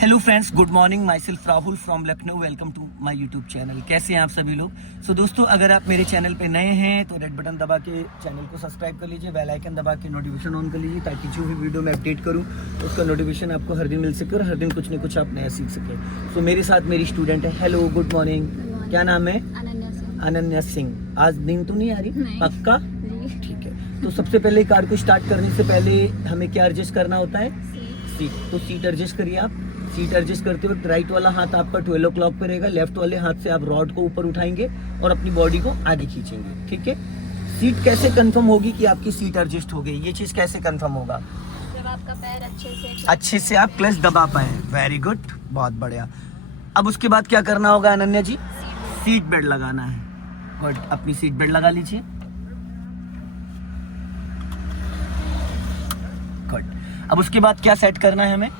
Hello friends, good morning. Myself Rahul from Lucknow. Welcome to my YouTube channel. कैसे हैं आप सभी लोग? सो दोस्तों, अगर आप मेरे चैनल पे नए हैं तो रेड बटन दबा के चैनल को सब्सक्राइब कर लीजिए, बेल आइकन दबा के नोटिफिकेशन ऑन कर लीजिए, ताकि जो भी वीडियो मैं अपडेट करूं उसका नोटिफिकेशन आपको हर दिन मिल सके और हर दिन कुछ न कुछ आप नया सीख सके। सो मेरे साथ मेरी स्टूडेंट है। Hello, good morning. क्या नाम है? अनन्या सिंह। आज नींद तो नहीं आ रही? पक्का? ठीक है। तो सबसे पहले कार को स्टार्ट करने से पहले हमें क्या एडजस्ट करना होता है? सीट। तो सीट एडजस्ट करिए आप। सीट एडजस्ट करते वक्त राइट वाला हाथ आपका 12 o'clock पे रहेगा, लेफ्ट वाले हाथ से आप रॉड को ऊपर उठाएंगे और अपनी बॉडी को आगे खींचेंगे। ठीक है। सीट कैसे कंफर्म होगी कि आपकी सीट एडजस्ट हो गई? ये चीज कैसे कंफर्म होगा? जब आपका पैर अच्छे से आप क्लच दबा पाए। वेरी गुड, बहुत बढ़िया। अब उसके बाद क्या करना होगा अनन्या जी? सीट बेल्ट लगाना है। गुड, अपनी सीट बेल्ट लगा लीजिए। गुड। अब उसके बाद क्या सेट करना है हमें?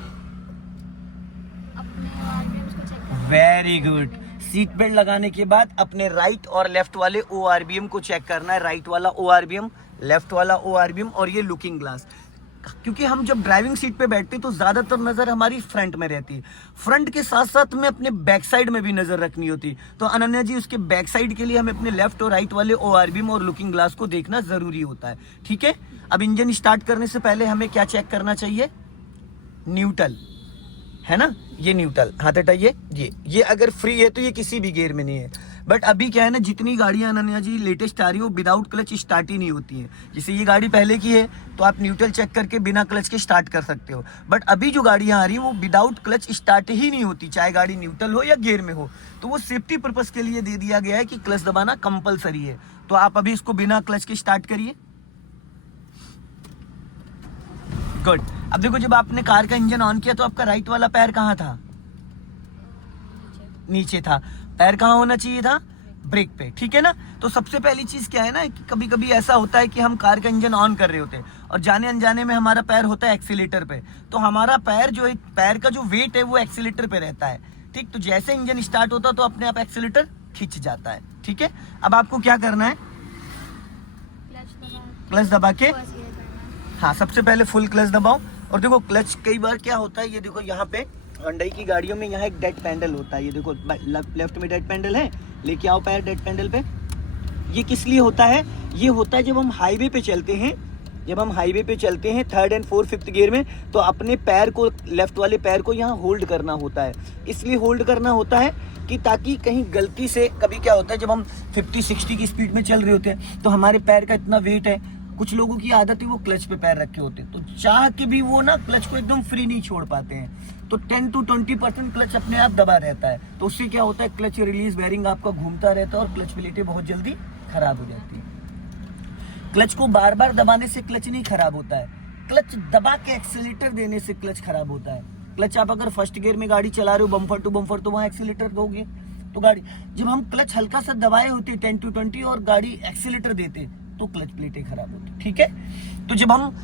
Very good. सीट बेल्ट लगाने के बाद अपने राइट और लेफ्ट वाले ORBM को चेक करना है। राइट वाला ORBM, लेफ्ट वाला ORBM और ये लुकिंग ग्लास। क्योंकि हम जब ड्राइविंग सीट पे बैठते हैं तो ज्यादातर नजर हमारी फ्रंट में रहती है। फ्रंट के साथ साथ में अपने बैक साइड में भी नजर रखनी होती। तो अनन्या जी, उसके बैक साइड के लिए हमें अपने लेफ्ट और राइट वाले ORBM और लुकिंग ग्लास को देखना जरूरी होता है। ठीक है। अब इंजन स्टार्ट करने से पहले हमें क्या चेक करना चाहिए? न्यूट्रल है ना, ये न्यूट्रल। हाथ हटाइए। ये अगर फ्री है तो ये किसी भी गियर में नहीं है। बट अभी क्या है ना, जितनी गाड़ियां अनन्या जी लेटेस्ट आ रही है वो विदाउट क्लच स्टार्ट ही नहीं होती है। जैसे ये गाड़ी पहले की है तो आप न्यूट्रल चेक करके बिना क्लच के स्टार्ट कर सकते हो। बट अभी जो गाड़ियां आ रही है वो विदाउट क्लच स्टार्ट ही नहीं होती, चाहे गाड़ी न्यूट्रल हो या गियर में हो। तो वो सेफ्टी पर्पज के लिए दे दिया गया है कि क्लच दबाना कंपलसरी है। तो आप अभी इसको बिना क्लच के स्टार्ट करिए। गुड। अब देखो, जब आपने कार का इंजन ऑन किया तो आपका राइट वाला पैर कहाँ था? नीचे था। पैर कहाँ होना चाहिए था? ब्रेक पे। ठीक है ना। तो सबसे पहली चीज क्या है ना, कि कभी कभी ऐसा होता है कि हम कार का इंजन ऑन कर रहे होते हैं और जाने अनजाने में हमारा पैर होता है एक्सीलेटर पे। तो हमारा पैर जो है, पैर का जो वेट है वो एक्सीलेटर पे रहता है। ठीक। तो जैसे इंजन स्टार्ट होता तो अपने आप एक्सीलेटर खींच जाता है। ठीक है। अब आपको क्या करना है? क्लच दबा के, हाँ, सबसे पहले फुल क्लच दबाओ। और देखो, क्लच कई बार क्या होता है, ये देखो यहाँ पे होंडई की गाड़ियों में यहाँ एक डेड पैडल होता है। ये देखो लेफ्ट में डेड पैडल है, लेके आओ पैर डेड पैडल पे। ये किस लिए होता है? ये होता है जब हम हाईवे पे चलते हैं, जब हम हाईवे पे चलते हैं 3rd and 4th 5th gear में, तो अपने पैर को, लेफ्ट वाले पैर को यहाँ होल्ड करना होता है। इसलिए होल्ड करना होता है कि ताकि कहीं गलती से, कभी क्या होता है जब हम 50-60 की स्पीड में चल रहे होते हैं तो हमारे पैर का इतना वेट है, कुछ लोगों की आदत है वो क्लच पे पैर रखे होते हैं, तो चाह के भी वो ना क्लच को एकदम फ्री नहीं छोड़ पाते हैं। तो 10 to 20% क्लच अपने आप दबा रहता है। तो उससे क्या होता है, क्लच रिलीज बेरिंग आपका घूमता रहता है और क्लच प्लेटें बहुत जल्दी खराब हो जाती है। क्लच को बार बार दबाने से क्लच नहीं खराब होता है, क्लच दबा के एक्सीलेटर देने से क्लच खराब होता है। क्लच आप अगर फर्स्ट गियर में गाड़ी चला रहे हो बम्पर टू बम्पर, तो वहां एक्सीलेटर दोगे तो गाड़ी, जब हम क्लच हल्का सा दबाए होते 10 to 20 और गाड़ी एक्सीलेटर देते तो क्लच प्लेटें खराब होती। ठीक है। तो जब हम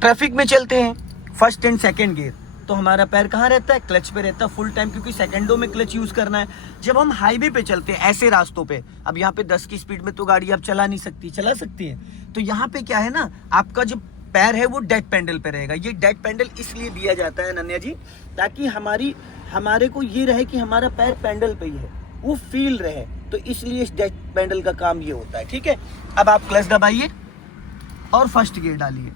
ट्रैफिक में चलते हैं 1st and 2nd गियर, तो हमारा पैर कहाँ रहता है? क्लच पे रहता है फुल टाइम, क्योंकि सेकंडों में क्लच यूज करना है। जब हम हाईवे पे चलते हैं ऐसे रास्तों पे, अब यहाँ पे 10 की स्पीड में तो गाड़ी आप चला नहीं सकती, चला सकती है, तो यहाँ पे क्या है ना, आपका जो पैर है वो डेड पैडल पे रहेगा। ये डेड पैडल इसलिए दिया जाता है अनन्या जी, ताकि हमारे को ये रहे कि हमारा पैर पैडल पे ही है, वो फील रहे। तो इसलिए इस डेड पैडल का काम ये होता है। ठीक है। अब आप क्लच दबाइए और फर्स्ट गियर डालिए।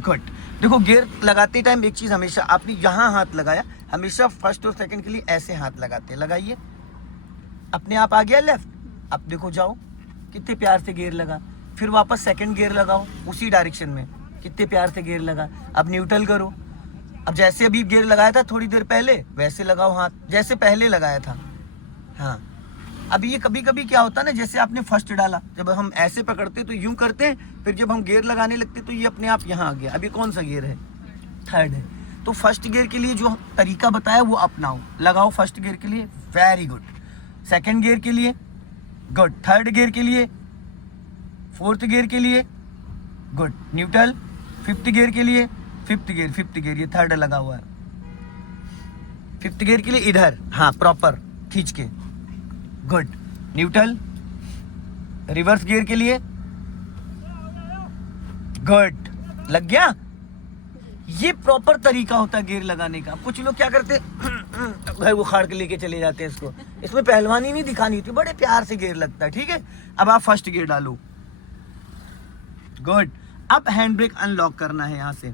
गुड। देखो, गियर लगाते टाइम एक चीज हमेशा, आपने यहाँ हाथ लगाया, हमेशा 1st और 2nd के लिए ऐसे हाथ लगाते हैं। लगाइए। अपने आप आ गया लेफ्ट। अब देखो, जाओ कितने प्यार से गियर लगा। फिर वापस 2nd गियर लगाओ उसी डायरेक्शन में, कितने प्यार से गियर लगा। अब न्यूट्रल करो। अब जैसे अभी गियर लगाया था थोड़ी देर पहले, वैसे लगाओ हाथ जैसे पहले लगाया था। हाँ। अब ये कभी कभी क्या होता है ना, जैसे आपने फर्स्ट डाला, जब हम ऐसे पकड़ते तो यूं करते हैं, फिर जब हम गियर लगाने लगते तो ये अपने आप यहाँ आ गया। अभी कौन सा गियर है? 3rd है। तो फर्स्ट गियर के लिए जो तरीका बताया वो अपनाओ। लगाओ फर्स्ट गियर के लिए, वेरी गुड। 2nd गियर के लिए, गुड। 3rd गियर के लिए, 4th गियर के लिए, गुड। न्यूट्रल। 5th गियर के लिए, 5th गियर, ये 3rd लगा हुआ है। 5th गियर के लिए इधर, हाँ, प्रॉपर खींच के, गुड। न्यूट्रल। रिवर्स गियर के लिए, गुड। लग गया? ये प्रॉपर तरीका होता है गियर लगाने का। कुछ लोग क्या करते भाई वो खाड़ के लेके चले जाते हैं इसको। इसमें पहलवानी नहीं दिखानी होती, बड़े प्यार से गियर लगता है। ठीक है, अब आप फर्स्ट गियर डालो। गुड। अब हैंड ब्रेक अनलॉक करना है। यहाँ से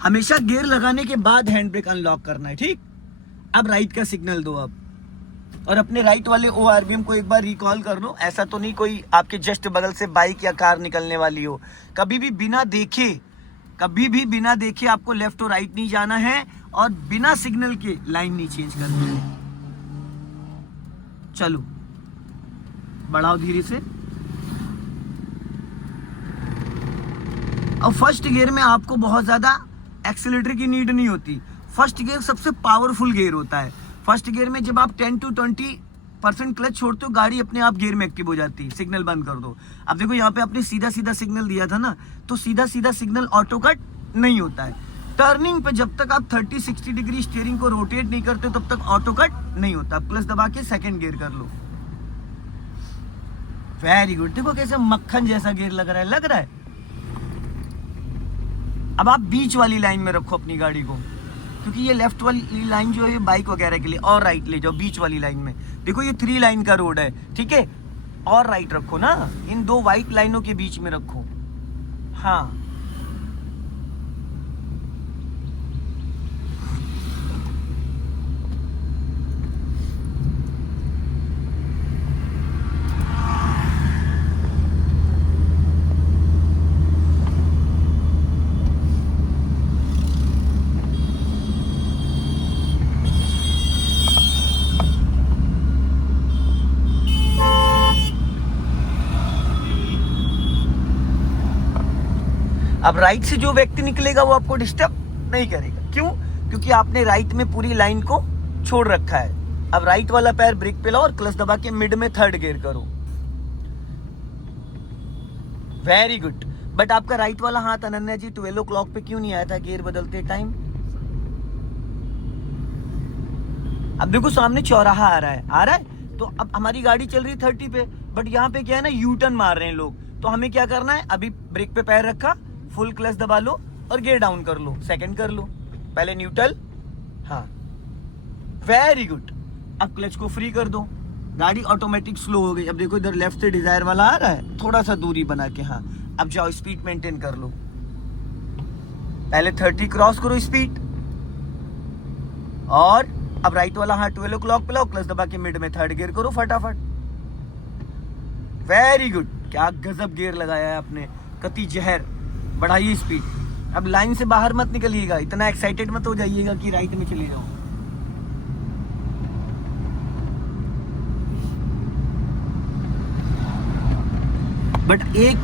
हमेशा गियर लगाने के बाद हैंड ब्रेक अनलॉक करना है। ठीक, अब राइट का सिग्नल दो अब, और अपने राइट वाले ORVM को एक बार रिकॉल कर लो। ऐसा तो नहीं कोई आपके जस्ट बगल से बाइक या कार निकलने वाली हो। कभी भी बिना देखे आपको लेफ्ट और राइट नहीं जाना है, और बिना सिग्नल के लाइन नहीं चेंज करनी है। चलो बढ़ाओ धीरे से। और फर्स्ट गियर में आपको बहुत ज्यादा एक्सीलरेटर की नीड नहीं होती। फर्स्ट गियर सबसे पावरफुल गियर होता है। फर्स्ट गियर में जब आप 10 to 20% क्लच छोड़ते हो, गाड़ी अपने आप गियर में एक्टिव हो जाती है। सिग्नल बंद कर दो। अब देखो यहाँ पे आपने सीधा सीधा सिग्नल दिया था ना, तो सीधा सीधा सिग्नल ऑटो कट नहीं होता है। टर्निंग पे जब तक आप 30-60 डिग्री स्टीयरिंग को रोटेट नहीं करते तब तक ऑटो कट नहीं होता। क्लच दबा के सेकंड गियर कर लो। Very good. देखो कैसे मक्खन जैसा गियर लग रहा है। अब आप बीच वाली लाइन में रखो अपनी गाड़ी को, क्योंकि ये लेफ्ट वाली लाइन जो है ये बाइक वगैरह के लिए, और राइट ले जाओ बीच वाली लाइन में। देखो ये 3 लाइन का रोड है, ठीक है, और राइट रखो ना, इन 2 वाइट लाइनों के बीच में रखो। हाँ, अब राइट से जो व्यक्ति निकलेगा वो आपको डिस्टर्ब नहीं करेगा। क्यों? क्योंकि आपने राइट में पूरी लाइन को छोड़ रखा है। अब राइट वाला पैर ब्रेक पे लाओ और क्लच दबा के मिड में थर्ड गियर करो। Very good. बट आपका राइट वाला हाथ अनन्या जी 12 o'clock पे क्यों नहीं आया था गियर बदलते टाइम? अब देखो सामने चौराहा आ रहा है, तो अब हमारी गाड़ी चल रही है 30 पे, बट यहाँ पे क्या है ना, यू टर्न मार रहे हैं लोग। तो हमें क्या करना है, अभी ब्रेक पे पैर रखा, फुल क्लच दबा लो और गियर डाउन कर लो, सेकंड कर लो, पहले न्यूट्रल। हाँ, वेरी गुड। अब क्लच को फ्री कर दो, गाड़ी ऑटोमेटिक स्लो हो गई। अब देखो इधर लेफ्ट से डिजायर वाला आ रहा है, थोड़ा सा दूरी बना के। हाँ, अब जाओ स्पीड मेंटेन कर लो। पहले 30 क्रॉस करो स्पीड, और अब राइट वाला हाथ 12 o'clock पे लाओ, क्लच दबा के मिड में थर्ड गियर करो फटाफट। Very good. क्या गजब गियर लगाया है आपने, कति जहर। बढ़ाइए स्पीड। अब लाइन से बाहर मत निकलिएगा, इतना एक्साइटेड मत हो जाइएगा कि राइट में चले जाओ। बट एक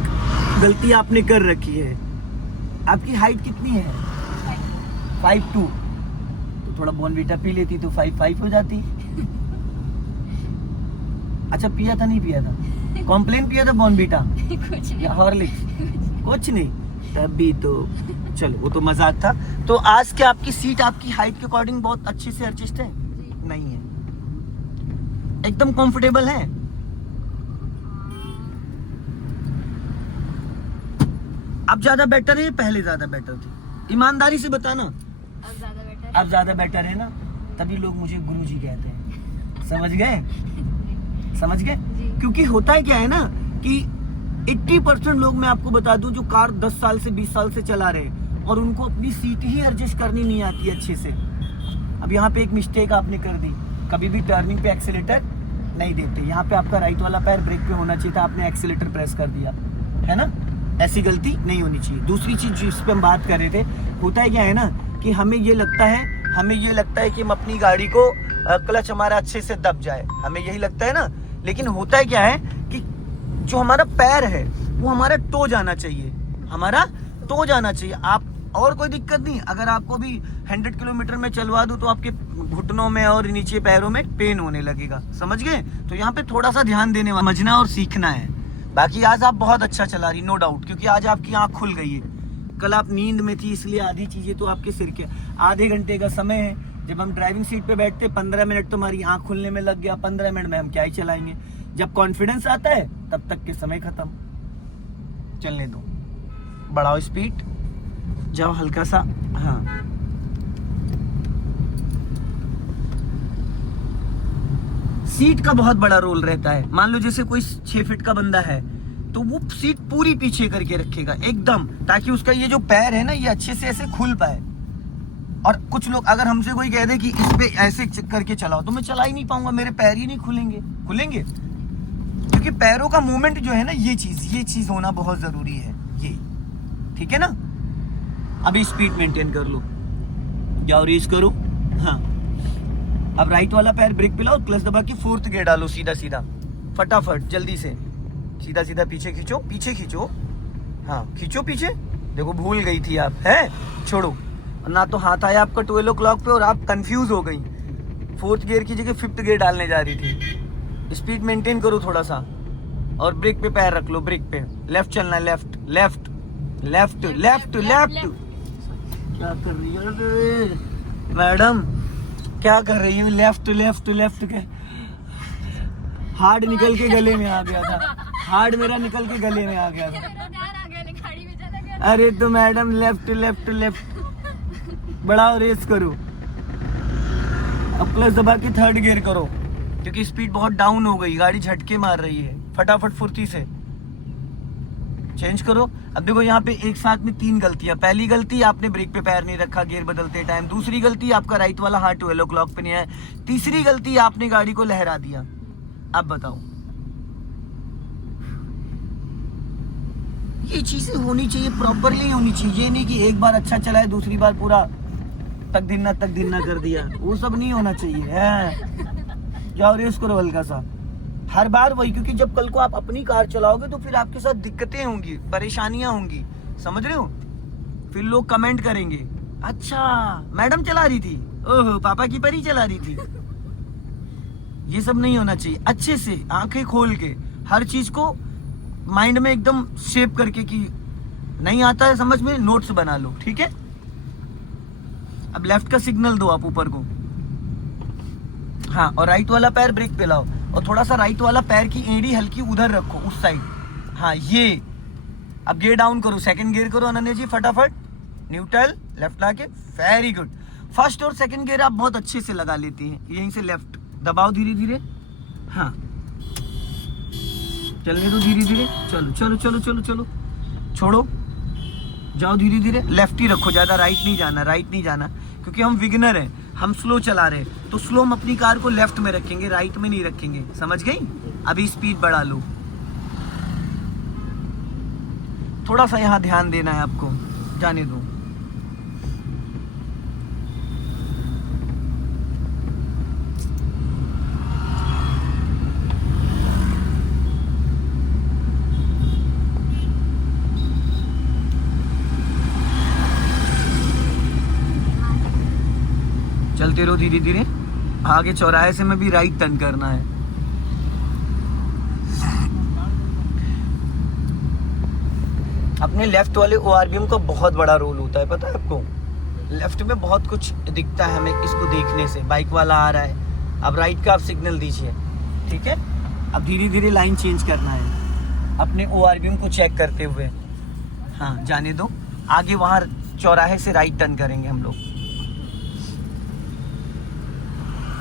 गलती आपने कर रखी है। आपकी हाइट कितनी है? 5'2". तो थोड़ा बॉर्नवीटा पी लेती तो 5'5" हो जाती। अच्छा, पिया था नहीं पिया था? कॉम्प्लेन पिया था बॉर्नवीटा या हॉर्लिक्स? कुछ नहीं, तभी तो चलो वो तो मजाक था। तो आज क्या आपकी सीट आपकी हाइट के अकॉर्डिंग बहुत अच्छे से एडजस्ट है? नहीं है, एकदम कंफर्टेबल है। अब ज्यादा बेटर है, पहले ज्यादा बेटर थी? ईमानदारी से बताना। अब ज्यादा बेटर है ना, तभी लोग मुझे गुरुजी कहते हैं। समझ गए? क्योंकि होता है क्या है ना कि 80% लोग, मैं आपको बता दूं, जो कार 10 साल से 20 साल से चला रहे हैं और उनको अपनी सीट ही एडजस्ट करनी नहीं आती अच्छे से। अब यहाँ पे एक मिस्टेक आपने कर दी, कभी भी टर्निंग पे एक्सीलेटर नहीं देते। यहाँ पे आपका राइट वाला पैर ब्रेक पे होना चाहिए था, आपने एक्सीलेटर प्रेस कर दिया, है ना? ऐसी गलती नहीं होनी चाहिए। दूसरी चीज जिस पे हम बात कर रहे थे, होता है क्या है ना कि हमें ये लगता है कि हम अपनी गाड़ी को क्लच हमारा अच्छे से दब जाए, हमें यही लगता है ना। लेकिन होता है क्या है कि जो हमारा पैर है वो हमारा टो जाना चाहिए, आप और कोई दिक्कत नहीं। अगर आपको भी 100 किलोमीटर में चलवा दूं तो आपके घुटनों में और नीचे पैरों में पेन होने लगेगा। समझ गए? तो यहाँ पे थोड़ा सा ध्यान देने वाला, समझना और सीखना है। बाकी आज आप बहुत अच्छा चला रही, नो डाउट, क्योंकि आज आपकी आंख खुल गई है। कल आप नींद में थी, इसलिए आधी चीजें तो आपके सिर के। आधे घंटे का समय है, जब हम ड्राइविंग सीट पे बैठते 15 मिनट तो हमारी आंख खुलने में लग गया। 15 मिनट में हम क्या ही चलाएंगे। जब कॉन्फिडेंस आता है तब तक के समय खत्म। चलने दो, बढ़ाओ स्पीड, जाओ हल्का सा हाँ, सीट का बहुत बड़ा रोल रहता है। मान लो जैसे कोई 6 फीट का बंदा है तो वो सीट पूरी पीछे करके रखेगा एकदम, ताकि उसका ये जो पैर है ना ये अच्छे से ऐसे खुल पाए। और कुछ लोग अगर हमसे कोई कह दे कि इस पे ऐसे करके चलाओ, तो मैं चला ही नहीं पाऊंगा, मेरे पैर ही नहीं खुलेंगे क्योंकि पैरों का मूवमेंट जो है ना, ये चीज होना बहुत जरूरी है ये, ठीक है ना। अभी स्पीड मेंटेन कर लो, जाओ रेस करो। हाँ, अब राइट वाला पैर ब्रेक पे लाओ, क्लच दबा के 4th गियर डालो, सीधा फटाफट जल्दी से, सीधा पीछे खींचो। हाँ, खींचो पीछे। देखो भूल गई थी आप, है छोड़ो ना, तो हाथ आया आपका 12 o'clock पे और आप कंफ्यूज हो गई, 4th गियर की जगह 5th गियर डालने जा रही थी। स्पीड मेंटेन करो थोड़ा सा, और ब्रेक पे पैर रख लो, ब्रेक पे लेफ्ट चलना है, लेफ्ट। क्या कर रही है मैडम, क्या कर रही हूँ? लेफ्ट के हार्ड निकल के गले में आ गया था, हार्ड मेरा निकल के गले में आ गया था। अरे तो मैडम लेफ्ट बढ़ाओ, रेस करो। अब क्लच दबा के 3rd गियर करो, क्योंकि स्पीड बहुत डाउन हो गई, गाड़ी झटके मार रही है। फटाफट फुर्ती से चेंज करो। अब देखो यहाँ पे एक साथ में 3 गलतियां। पहली गलती, आपने ब्रेक पे पैर नहीं रखा गियर बदलते टाइम। दूसरी गलती, आपका राइट वाला हाथ 12 o'clock पे नहीं है। तीसरी गलती, आपने गाड़ी को लहरा दिया। अब बताओ, ये चीजें होनी चाहिए, प्रॉपरली होनी चाहिए। ये नहीं कि एक बार अच्छा चला है, दूसरी बार पूरा तक दिना कर दिया, वो सब नहीं होना चाहिए है। जाओ रेस करो हल्का सा, हर बार वही, क्योंकि जब कल को आप अपनी कार चलाओगे तो फिर आपके साथ दिक्कतें होंगी, परेशानियां होंगी, समझ रहे हो। फिर लोग कमेंट करेंगे, अच्छा मैडम चला रही थी, ओहो पापा की परी चला रही थी। ये सब नहीं होना चाहिए। अच्छे से आंखें खोल के हर चीज को माइंड में एकदम शेप करके, कि नहीं आता है समझ में, नोट्स बना लो, ठीक है। अब लेफ्ट का सिग्नल दो आप ऊपर को, हाँ, और राइट वाला पैर ब्रेक पे लाओ, और थोड़ा सा राइट वाला पैर की एड़ी हल्की उधर रखो, उस साइड। हाँ, ये अब गियर डाउन करो, 2nd गियर करो अनन्या जी, फटाफट न्यूट्रल लेफ्ट लाके, वेरी गुड। 1st और 2nd गियर आप बहुत अच्छे से लगा लेती हैं। यहीं से लेफ्ट दबाओ धीरे, हाँ, चलने दो धीरे, चलो, छोड़ो, जाओ धीरे, लेफ्ट ही रखो, ज्यादा राइट नहीं जाना, क्योंकि हम विगनर हैं, हम स्लो चला रहे, तो स्लो हम अपनी कार को लेफ्ट में रखेंगे, राइट में नहीं रखेंगे, समझ गई। अभी स्पीड बढ़ा लो, थोड़ा सा यहाँ ध्यान देना है आपको, जाने दो। चलते रहो धीरे, आगे चौराहे से में भी राइट टर्न करना है। अपने लेफ्ट वाले ORVM का बहुत बड़ा रोल होता है, पता है आपको। लेफ्ट में बहुत कुछ दिखता है हमें इसको देखने से, बाइक वाला आ रहा है, अब राइट का आप सिग्नल दीजिए, ठीक है। अब धीरे लाइन चेंज करना है अपने ORVM को चेक करते हुए। हाँ, जाने दो, आगे वहाँ चौराहे से राइट टर्न करेंगे हम लोग।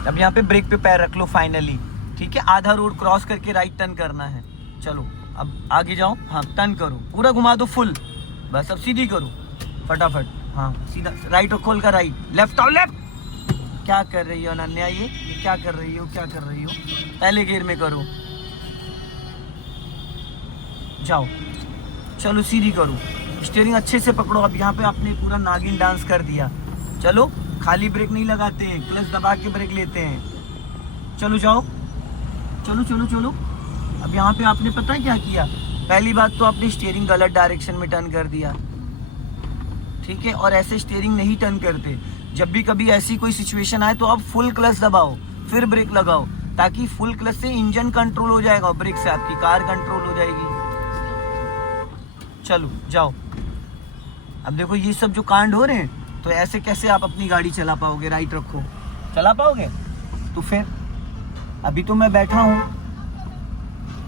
अब यहाँ पे ब्रेक पे पैर रख लो फाइनली, ठीक है। आधा रोड क्रॉस करके राइट टर्न करना है। चलो अब आगे जाओ, हाँ, टर्न करो, पूरा घुमा दो फुल, बस अब सीधी करो फटाफट। हाँ, सीधा राइट और खोल कर राइट, लेफ्ट और लेफ्ट। क्या कर रही हो अनन्या, ये क्या कर रही हो? पहले गियर में करो, जाओ, चलो सीधी करो, स्टीयरिंग अच्छे से पकड़ो। अब यहाँ पे आपने पूरा नागिन डांस कर दिया। चलो, खाली ब्रेक नहीं लगाते हैं, क्लच दबा के ब्रेक लेते हैं। चलो जाओ, चलो। अब यहाँ पे आपने पता है क्या किया? पहली बात तो आपने स्टीयरिंग गलत डायरेक्शन में टर्न कर दिया, ठीक है। और ऐसे स्टीयरिंग नहीं टर्न करते। जब भी कभी ऐसी कोई सिचुएशन आए तो आप फुल क्लच दबाओ, फिर ब्रेक लगाओ, ताकि फुल क्लच से इंजन कंट्रोल हो जाएगा, ब्रेक से आपकी कार कंट्रोल हो जाएगी। चलो जाओ। अब देखो ये सब जो कांड हो रहे हैं, तो ऐसे कैसे आप अपनी गाड़ी चला पाओगे? राइट रखो, चला पाओगे? तो फिर अभी तो मैं बैठा हूँ,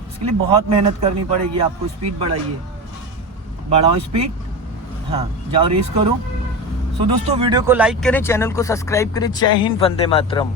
इसके लिए बहुत मेहनत करनी पड़ेगी आपको। स्पीड बढ़ाइए, बढ़ाओ स्पीड, हाँ, जाओ रेस करो। तो दोस्तों वीडियो को लाइक करें, चैनल को सब्सक्राइब करें। जय हिंद, वंदे मातरम।